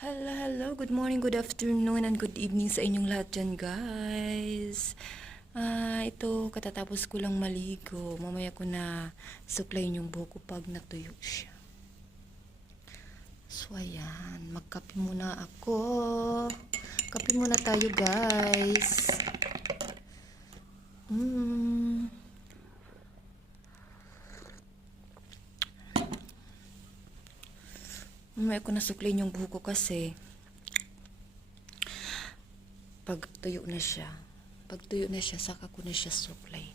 Hello, hello. Good morning, good afternoon, and good evening sa inyong lahat dyan, guys. Ito, katatapos ko lang maligo. Mamaya ko na suklayin yung buhok ko pag natuyo siya. So, ayan. Magkape muna ako. Kape muna tayo, guys. Mamaya ko na suklayin yung buhok ko kasi pag tuyo na siya, saka ko na siya suklay.